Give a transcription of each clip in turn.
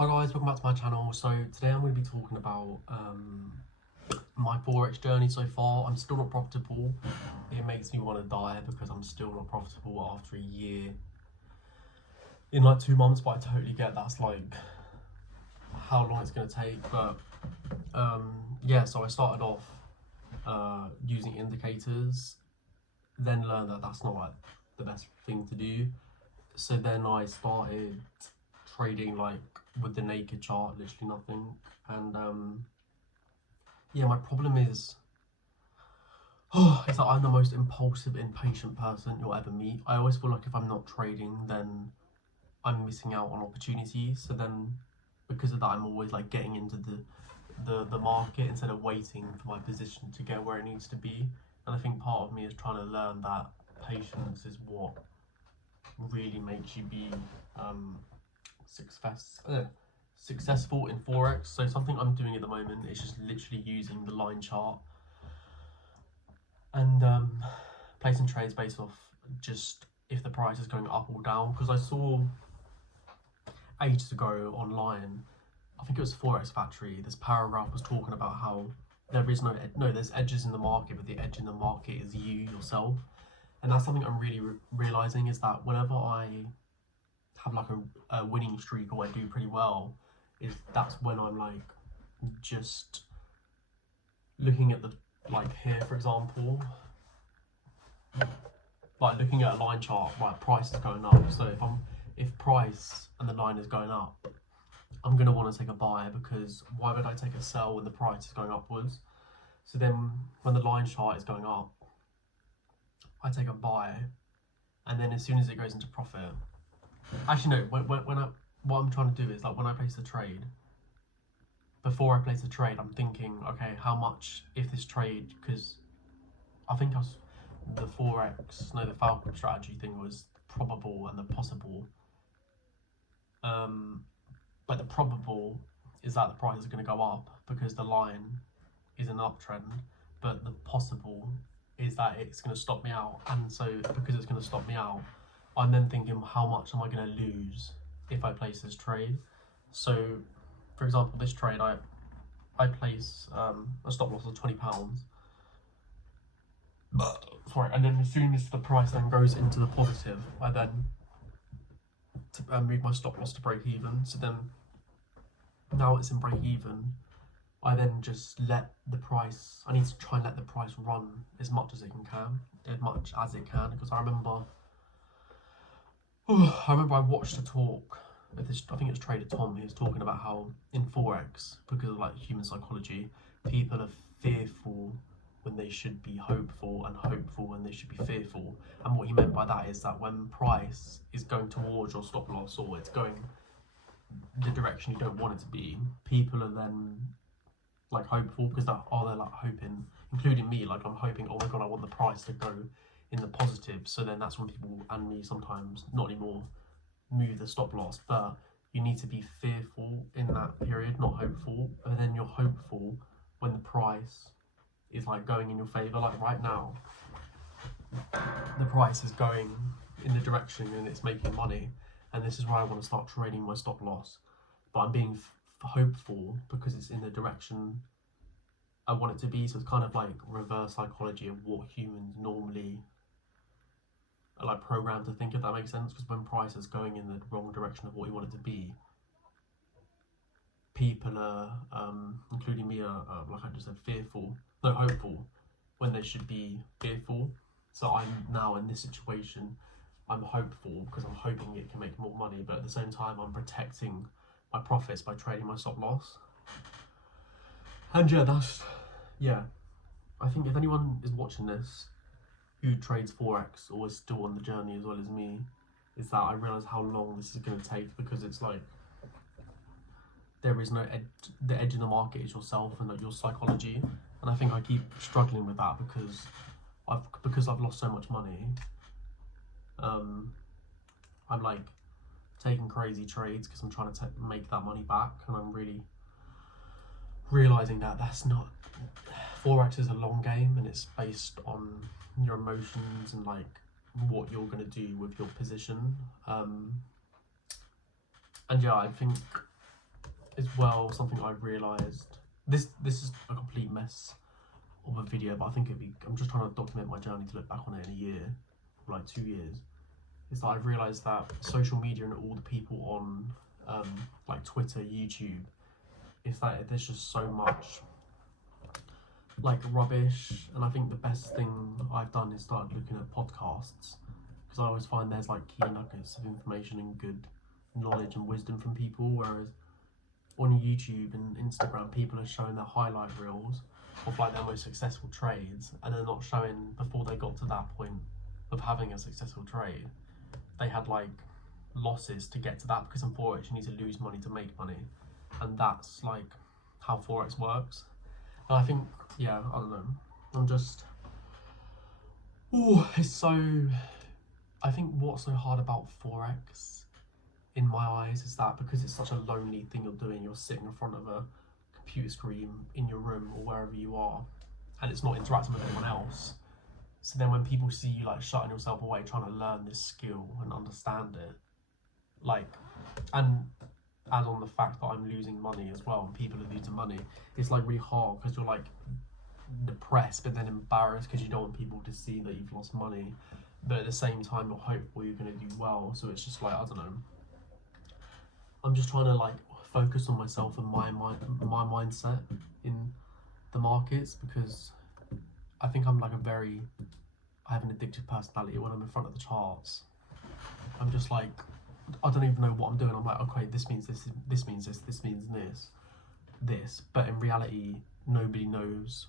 Hi guys, welcome back to my channel. So today I'm going to be talking about my Forex journey so far. I'm still not profitable. It makes me want to die because I'm still not profitable after a year. In like 2 months, but I totally get that's like how long it's going to take. But yeah, so I started off using indicators, then learned that that's not like the best thing to do. So then I started trading like with the naked chart, literally nothing. And yeah, my problem is is that I'm the most impulsive, impatient person you'll ever meet. I always feel like if I'm not trading, then I'm missing out on opportunities. So then because of that, I'm always like getting into the market instead of waiting for my position to get where it needs to be. And I think part of me is trying to learn that patience is what really makes you be successful in Forex. So something I'm doing at the moment is just literally using the line chart and placing trades based off just if the price is going up or down. Because I saw ages ago online, I think it was Forex Factory, this paragraph was talking about how there is there's edges in the market, but the edge in the market is you yourself. And that's something I'm really realizing, is that whenever I have like a winning streak or I do pretty well, that's when I'm like just looking at the, like here for example, like looking at a line chart, right, price is going up. So if price and the line is going up, I'm gonna want to take a buy, because why would I take a sell when the price is going upwards? So then when the line chart is going up, I take a buy, and then as soon as it goes into profit, actually no, what I'm trying to do is, like, when I place the trade, before I place the trade, I'm thinking, okay, how much if this trade, because I think the Falcon strategy thing was probable and the possible. But the probable is that the price is going to go up because the line is an uptrend, but the possible is that it's going to stop me out. And so because it's going to stop me out, I'm then thinking, how much am I going to lose if I place this trade? So for example, this trade, I place a stop loss of £20. Sorry, and then as soon as the price then goes into the positive, I then move my stop loss to break even. So then now it's in break even, I then just let the price, I need to try and let the price run as much as it can, because I remember I watched a talk of this, I think it was Trader Tom, he was talking about how in Forex, because of like human psychology, people are fearful when they should be hopeful, and hopeful when they should be fearful. And what he meant by that is that when price is going towards your stop loss, or it's going the direction you don't want it to be, people are then like hopeful, because they're like hoping, including me, like I'm hoping, oh my god, I want the price to go in the positive. So then that's when people, and me sometimes, not anymore, move the stop loss. But you need to be fearful in that period, not hopeful. And then you're hopeful when the price is like going in your favor. Like right now, the price is going in the direction and it's making money, and this is where I want to start trading my stop loss. But I'm being hopeful because it's in the direction I want it to be. So it's kind of like reverse psychology of what humans normally are like programmed to think, if that makes sense. Because when price is going in the wrong direction of what you want it to be, people are, including me, are like I just said, hopeful when they should be fearful. So I'm now in this situation, I'm hopeful because I'm hoping it can make more money, but at the same time I'm protecting my profits by trading my stop loss. And yeah, I think if anyone is watching this who trades Forex or is still on the journey as well as me, is that I realise how long this is going to take, because it's like there is no the edge in the market is yourself and like your psychology. And I think I keep struggling with that because I've lost so much money. I'm like taking crazy trades because I'm trying to make that money back, and I'm really realizing that that's not, Forex is a long game, and it's based on your emotions and like what you're going to do with your position. And yeah, I think as well, something I've realised, this is a complete mess of a video, but I think I'm just trying to document my journey to look back on it in a year, like 2 years, is that I've realised that social media and all the people on like Twitter, YouTube, is that there's just so much like rubbish. And I think the best thing I've done is start looking at podcasts, because I always find there's like key nuggets of information and good knowledge and wisdom from people, whereas on YouTube and Instagram people are showing their highlight reels of like their most successful trades, and they're not showing before they got to that point of having a successful trade they had like losses to get to that, because in Forex you need to lose money to make money, and that's like how Forex works. And I think, yeah, I don't know, I'm just, it's so, I think what's so hard about Forex in my eyes is that because it's such a lonely thing you're doing, you're sitting in front of a computer screen in your room or wherever you are, and it's not interacting with anyone else. So then when people see you like shutting yourself away trying to learn this skill and understand it, like, and add on the fact that I'm losing money as well and people are losing money, it's like really hard because you're like depressed but then embarrassed because you don't want people to see that you've lost money, but at the same time you're hopeful you're going to do well. So it's just like, I don't know, I'm just trying to like focus on myself and my mindset in the markets, because I think I'm like I have an addictive personality. When I'm in front of the charts, I'm just like, I don't even know what I'm doing. I'm like, okay, this means this, this means this, this means this. But in reality, nobody knows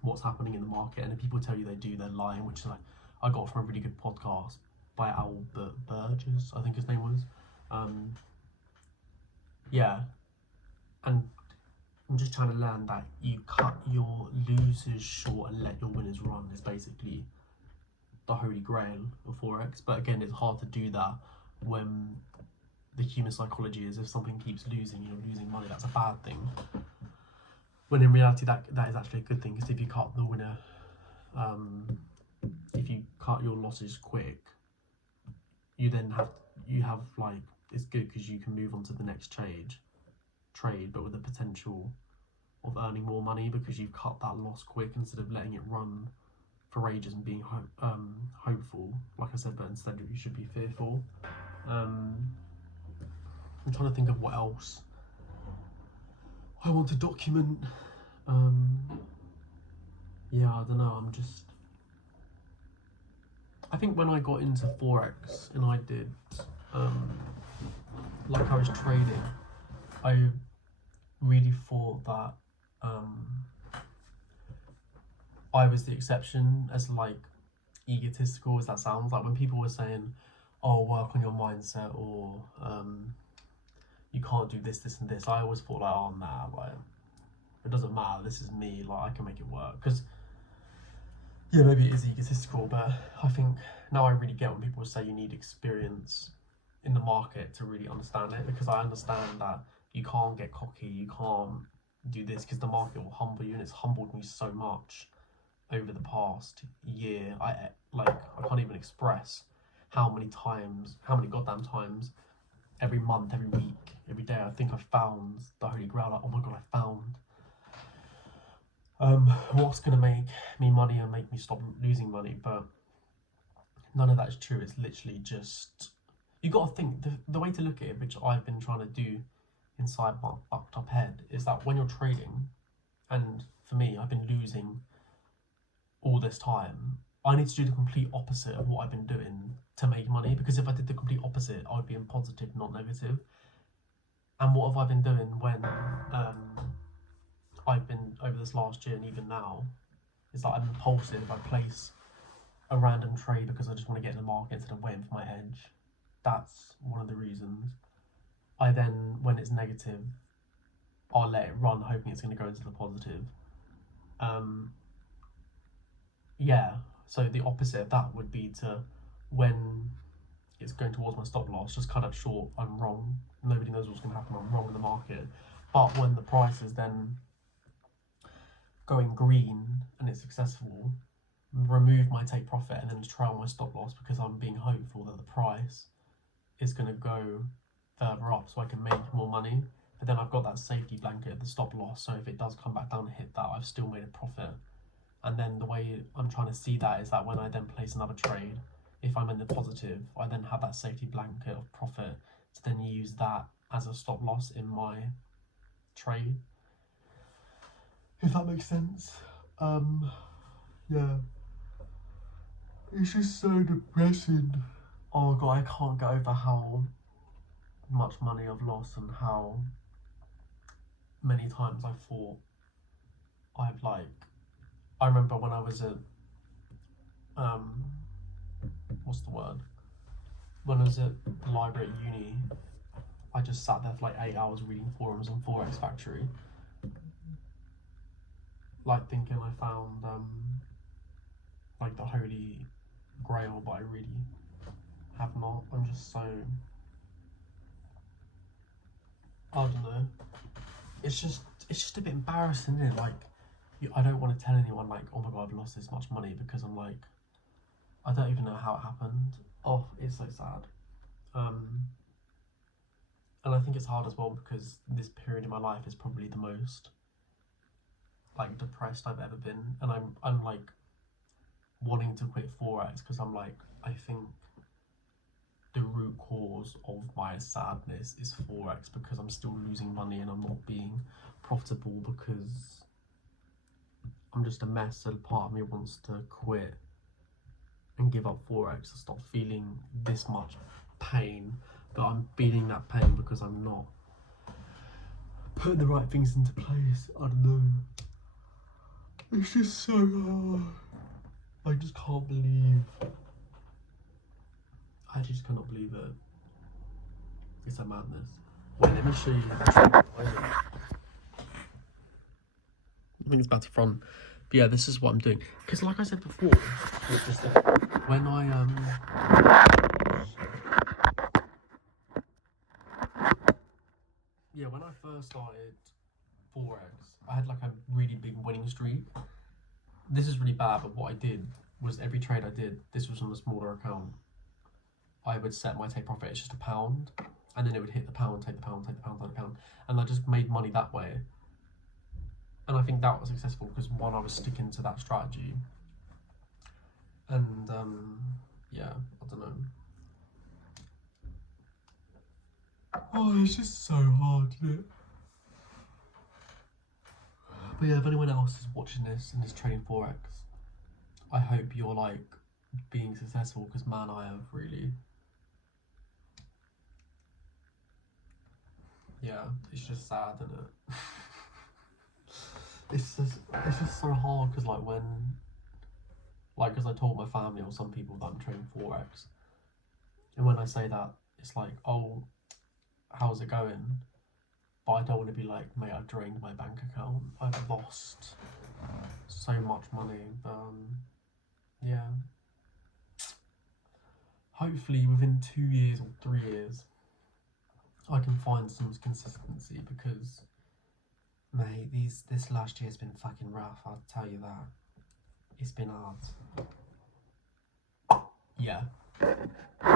what's happening in the market. And if people tell you they do, they're lying, which is like, I got from a really good podcast by Albert Burgess, I think his name was. Yeah, and I'm just trying to learn that you cut your losers short and let your winners run is basically the holy grail of Forex. But again, it's hard to do that when the human psychology is if something keeps losing, you're losing money, that's a bad thing. When in reality, that is actually a good thing, because if you cut the winner, if you cut your losses quick, you have like, it's good because you can move on to the next trade, but with the potential of earning more money because you've cut that loss quick instead of letting it run for ages and being hopeful, like I said, but instead you should be fearful. I'm trying to think of what else I want to document. Yeah, I don't know, I think when I got into Forex and I did, like I was trading, I really thought that I was the exception, as like egotistical as that sounds. Like when people were saying, oh, work on your mindset, or you can't do this, this and this, I always thought like, oh nah, like it doesn't matter, this is me, like I can make it work. Because yeah, maybe it is egotistical, but I think now I really get when people say you need experience in the market to really understand it, because I understand that you can't get cocky, you can't do this, because the market will humble you, and it's humbled me so much over the past year. I can't even express how many goddamn times, every month, every week, every day, I think I found the holy grail. Like, oh my god, I found what's gonna make me money and make me stop losing money. But none of that is true. It's literally just, you got to think, the way to look at it, which I've been trying to do inside my fucked up head, is that when you're trading, and for me, I've been losing all this time, I need to do the complete opposite of what I've been doing to make money, because if I did the complete opposite, I would be in positive, not negative. And what have I been doing when I've been, over this last year and even now, is that I'm impulsive. I place a random trade because I just want to get in the market instead of waiting for my edge. That's one of the reasons. I then, when it's negative, I'll let it run, hoping it's going to go into the positive. Yeah, so the opposite of that would be to, when it's going towards my stop loss, just cut it short. I'm wrong. Nobody knows what's going to happen. I'm wrong in the market. But when the price is then going green and it's successful, remove my take profit and then trail my stop loss, because I'm being hopeful that the price is going to go further up so I can make more money. but then I've got that safety blanket, the stop loss, so if it does come back down and hit that, I've still made a profit. And then the way I'm trying to see that is that when I then place another trade, if I'm in the positive, I then have that safety blanket of profit to then use that as a stop loss in my trade. If that makes sense. Yeah. It's just so depressing. Oh god, I can't get over how much money I've lost and how many times I thought I've like, I remember when I was at what's the word? When I was at the library at uni, I just sat there for like 8 hours reading forums on Forex Factory, like thinking I found like the holy grail, but I really have not. I'm just so, I don't know. It's just a bit embarrassing, isn't it? Like, I don't want to tell anyone like, oh my god, I've lost this much money, because I'm like, I don't even know how it happened. Oh, it's so sad. And I think it's hard as well because this period in my life is probably the most like depressed I've ever been, and I'm like wanting to quit Forex because I'm like, I think the root cause of my sadness is Forex, because I'm still losing money and I'm not being profitable because I'm just a mess, and part of me wants to quit and give up Forex to stop feeling this much pain, but I'm feeling that pain because I'm not putting the right things into place. I don't know. It's just so hard. I just can't believe. I just cannot believe it. It's a madness. Wait, let me show you. I think it's back to front. But yeah, this is what I'm doing. Because like I said before, when I when I first started Forex, I had like a really big winning streak. This is really bad, but what I did was every trade I did, this was on a smaller account, I would set my take profit as just £1, and then it would hit the pound, take the pound, take the pound, take the pound, and I just made money that way. And I think that was successful because one, I was sticking to that strategy, and yeah, I don't know. Oh, it's just so hard, isn't it? But yeah, if anyone else is watching this and is trading Forex, I hope you're like being successful, because man, I have really. Yeah, it's just sad, isn't it? it's just so hard because like when, like, because I told my family or some people that I'm trading Forex, and when I say that, it's like, oh, how's it going? But I don't want to be like, mate, I've drained my bank account, I've lost so much money. Yeah, hopefully within 2 years or 3 years I can find some consistency, because mate, this last year's been fucking rough, I'll tell you that. It's been hard. Yeah.